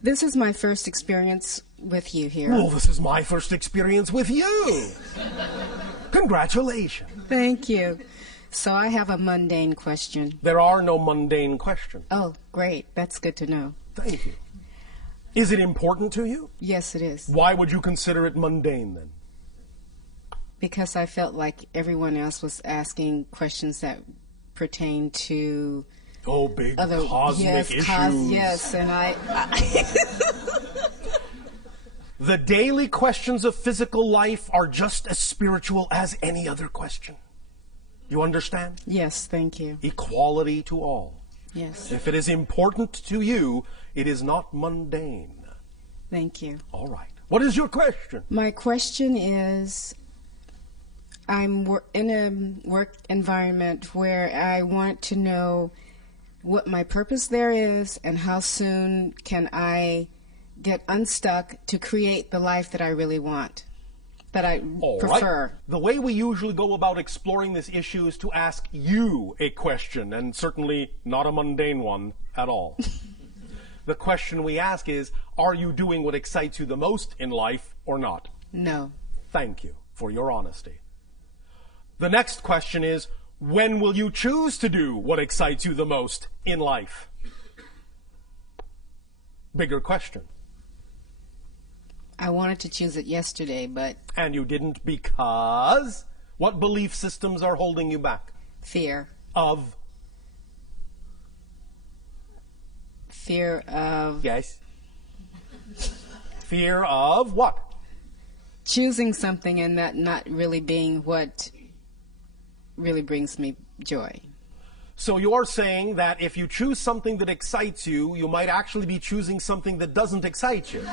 This is my first experience with you here. Well, this is my first experience with you. Congratulations. Thank you. So I have a mundane question. There are no mundane questions. Oh, great. That's good to know. Thank you. Is it important to you? Yes, it is. Why would you consider it mundane then? Because I felt like everyone else was asking questions that pertain to big other cosmic issues. Yes, and I The daily questions of physical life are just as spiritual as any other question. You understand? Yes, thank you. Equality to all. Yes. If it is important to you, it is not mundane. Thank you. All right. What is your question? My question is, I'm in a work environment where I want to know what my purpose there is and how soon can I get unstuck to create the life that I really want, that I prefer. Right. The way we usually go about exploring this issue is to ask you a question, and certainly not a mundane one at all. The question we ask is, are you doing what excites you the most in life or not? No. Thank you for your honesty. The next question is, when will you choose to do what excites you the most in life? Bigger question. I wanted to choose it yesterday, but... And you didn't because? What belief systems are holding you back? Fear. Of? Fear of... Yes. Fear of what? Choosing something and that not really being what really brings me joy. So you're saying that if you choose something that excites you, you might actually be choosing something that doesn't excite you.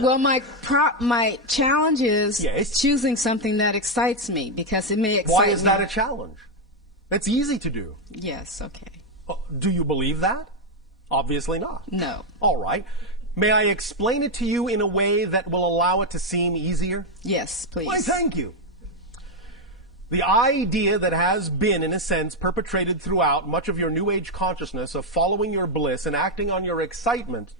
Well, my challenge is Yes. choosing something that excites me, because it may excite Why is me. that a challenge? That's easy to do. Yes, okay. Do you believe that? Obviously not. No. All right. May I explain it to you in a way that will allow it to seem easier? Yes, please. Why, thank you. The idea that has been, in a sense, perpetrated throughout much of your New Age consciousness of following your bliss and acting on your excitement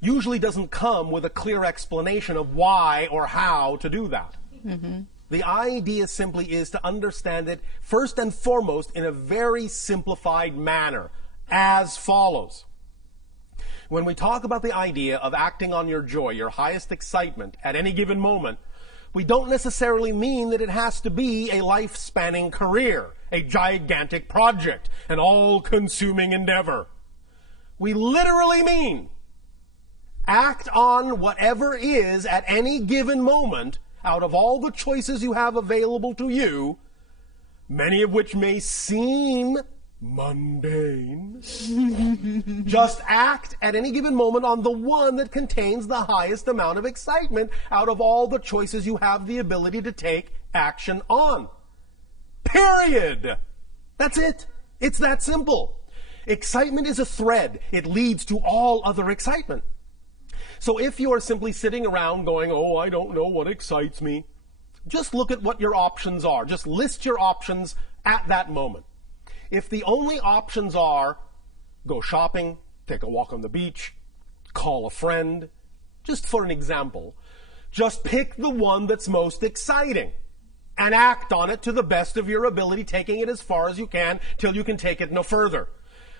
usually doesn't come with a clear explanation of why or how to do that. Mm-hmm. The idea simply is to understand it first and foremost in a very simplified manner, as follows. When we talk about the idea of acting on your joy, your highest excitement at any given moment, we don't necessarily mean that it has to be a life-spanning career, a gigantic project, an all-consuming endeavor. We literally mean act on whatever is at any given moment out of all the choices you have available to you, many of which may seem mundane. Just act at any given moment on the one that contains the highest amount of excitement out of all the choices you have the ability to take action on. Period. That's it. It's that simple. Excitement is a thread. It leads to all other excitement. So if you are simply sitting around going, oh, I don't know what excites me, just look at what your options are. Just list your options at that moment. If the only options are go shopping, take a walk on the beach, call a friend, just for an example, just pick the one that's most exciting and act on it to the best of your ability, taking it as far as you can till you can take it no further.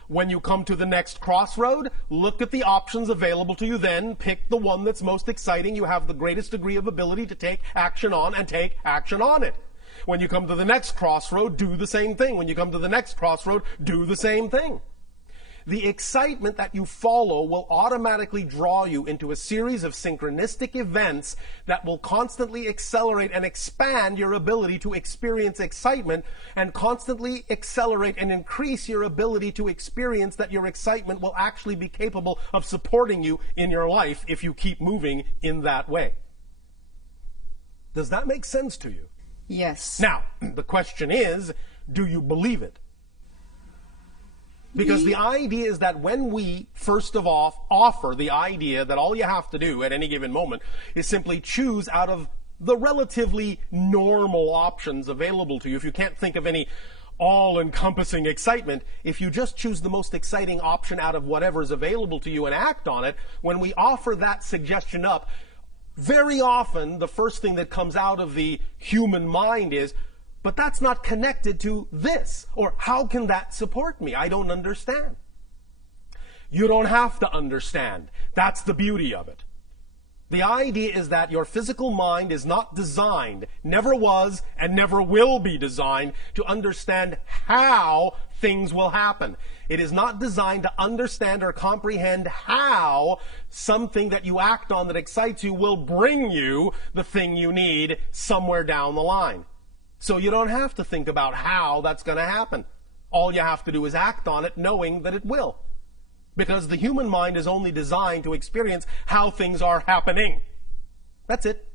When you come to the next crossroad, look at the options available to you then, pick the one that's most exciting, you have the greatest degree of ability to take action on, and take action on it. When you come to the next crossroad, do the same thing. When you come to the next crossroad, do the same thing. The excitement that you follow will automatically draw you into a series of synchronistic events that will constantly accelerate and expand your ability to experience excitement, and constantly accelerate and increase your ability to experience that your excitement will actually be capable of supporting you in your life if you keep moving in that way. Does that make sense to you? Yes. Now, the question is, do you believe it? Because the idea is that when we, first of all, offer the idea that all you have to do at any given moment is simply choose out of the relatively normal options available to you, if you can't think of any all-encompassing excitement. If you just choose the most exciting option out of whatever is available to you and act on it, when we offer that suggestion up, very often the first thing that comes out of the human mind is, but that's not connected to this, or how can that support me? I don't understand. You don't have to understand. That's the beauty of it. The idea is that your physical mind is not designed, never was, and never will be designed to understand how things will happen. It is not designed to understand or comprehend how something that you act on that excites you will bring you the thing you need somewhere down the line. So you don't have to think about how that's going to happen. All you have to do is act on it knowing that it will. Because the human mind is only designed to experience how things are happening. That's it.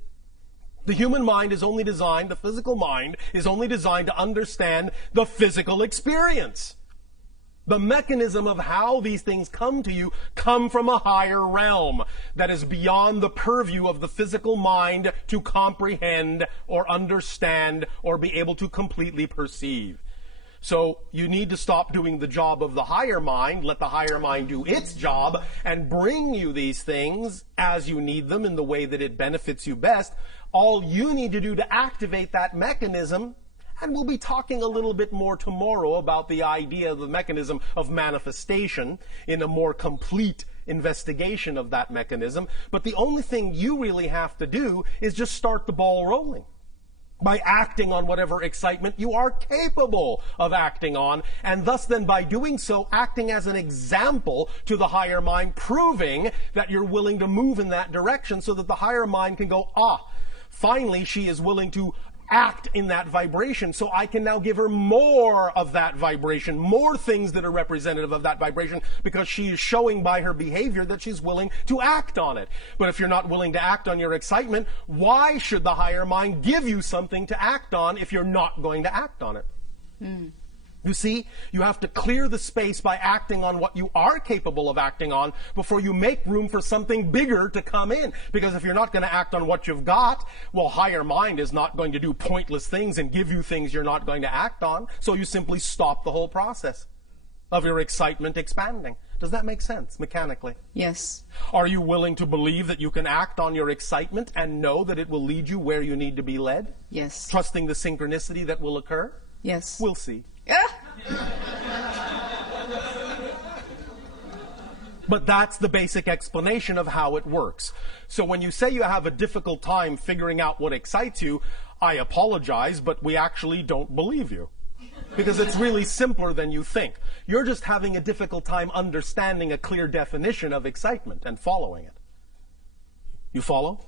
The human mind is only designed, the physical mind is only designed to understand the physical experience. The mechanism of how these things come to you come from a higher realm that is beyond the purview of the physical mind to comprehend or understand or be able to completely perceive. So you need to stop doing the job of the higher mind, let the higher mind do its job, and bring you these things as you need them in the way that it benefits you best. All you need to do to activate that mechanism, and we'll be talking a little bit more tomorrow about the idea of the mechanism of manifestation in a more complete investigation of that mechanism, but the only thing you really have to do is just start the ball rolling. By acting on whatever excitement you are capable of acting on, and thus then by doing so, acting as an example to the higher mind, proving that you're willing to move in that direction so that the higher mind can go, finally she is willing to act in that vibration, so I can now give her more of that vibration, more things that are representative of that vibration, because she is showing by her behavior that she's willing to act on it. But if you're not willing to act on your excitement, why should the higher mind give you something to act on if you're not going to act on it? You see, you have to clear the space by acting on what you are capable of acting on before you make room for something bigger to come in. Because if you're not going to act on what you've got, well, higher mind is not going to do pointless things and give you things you're not going to act on. So you simply stop the whole process of your excitement expanding. Does that make sense mechanically? Yes. Are you willing to believe that you can act on your excitement and know that it will lead you where you need to be led? Yes. Trusting the synchronicity that will occur? Yes. We'll see. But that's the basic explanation of how it works. So when you say you have a difficult time figuring out what excites you, I apologize, but we actually don't believe you. Because it's really simpler than you think. You're just having a difficult time understanding a clear definition of excitement and following it. You follow?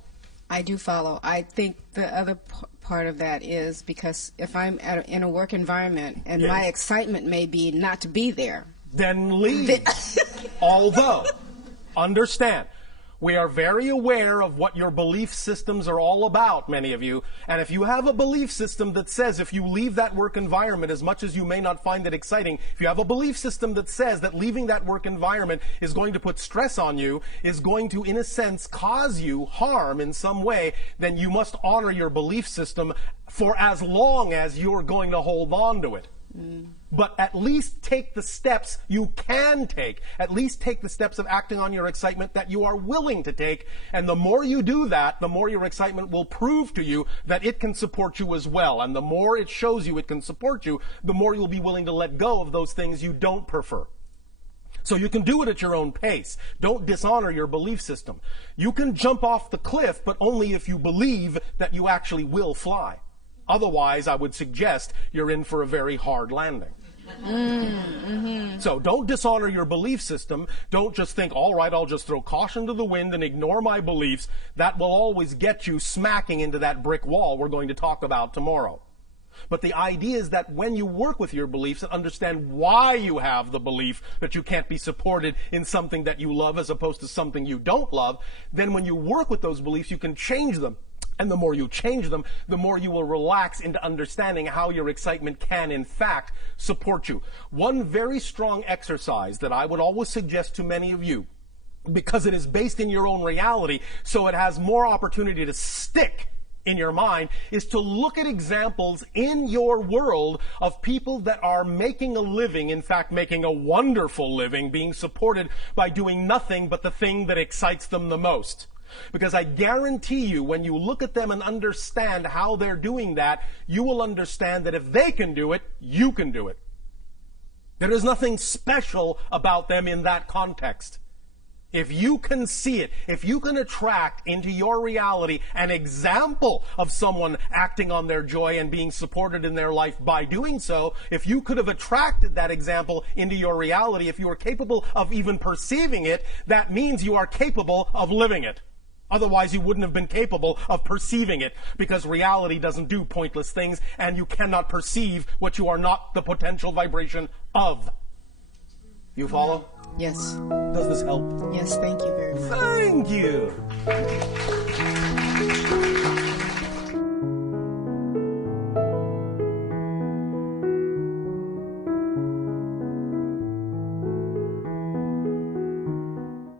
I do follow. I think the other part of that is because if I'm in a work environment and Yes. my excitement may be not to be there. Then leave. Although, understand, we are very aware of what your belief systems are all about, many of you. And if you have a belief system that says if you leave that work environment, as much as you may not find it exciting, if you have a belief system that says that leaving that work environment is going to put stress on you, is going to, in a sense, cause you harm in some way, then you must honor your belief system for as long as you're going to hold on to it. But at least take the steps you can take. At least take the steps of acting on your excitement that you are willing to take. And the more you do that, the more your excitement will prove to you that it can support you as well. And the more it shows you it can support you, the more you'll be willing to let go of those things you don't prefer. So you can do it at your own pace. Don't dishonor your belief system. You can jump off the cliff, but only if you believe that you actually will fly. Otherwise, I would suggest you're in for a very hard landing. So don't dishonor your belief system. Don't just think, all right, I'll just throw caution to the wind and ignore my beliefs. That will always get you smacking into that brick wall we're going to talk about tomorrow. But the idea is that when you work with your beliefs and understand why you have the belief that you can't be supported in something that you love as opposed to something you don't love, then when you work with those beliefs, you can change them. And the more you change them, the more you will relax into understanding how your excitement can, in fact, support you. One very strong exercise that I would always suggest to many of you, because it is based in your own reality, so it has more opportunity to stick in your mind is to look at examples in your world of people that are making a living, in fact, making a wonderful living, being supported by doing nothing but the thing that excites them the most. Because I guarantee you, when you look at them and understand how they're doing that, you will understand that if they can do it, you can do it. There is nothing special about them in that context. If you can see it, if you can attract into your reality an example of someone acting on their joy and being supported in their life by doing so, if you could have attracted that example into your reality, if you are capable of even perceiving it, that means you are capable of living it. Otherwise, you wouldn't have been capable of perceiving it, because reality doesn't do pointless things, and you cannot perceive what you are not the potential vibration of. You follow? Yes. Does this help? Yes, thank you very much. Thank you.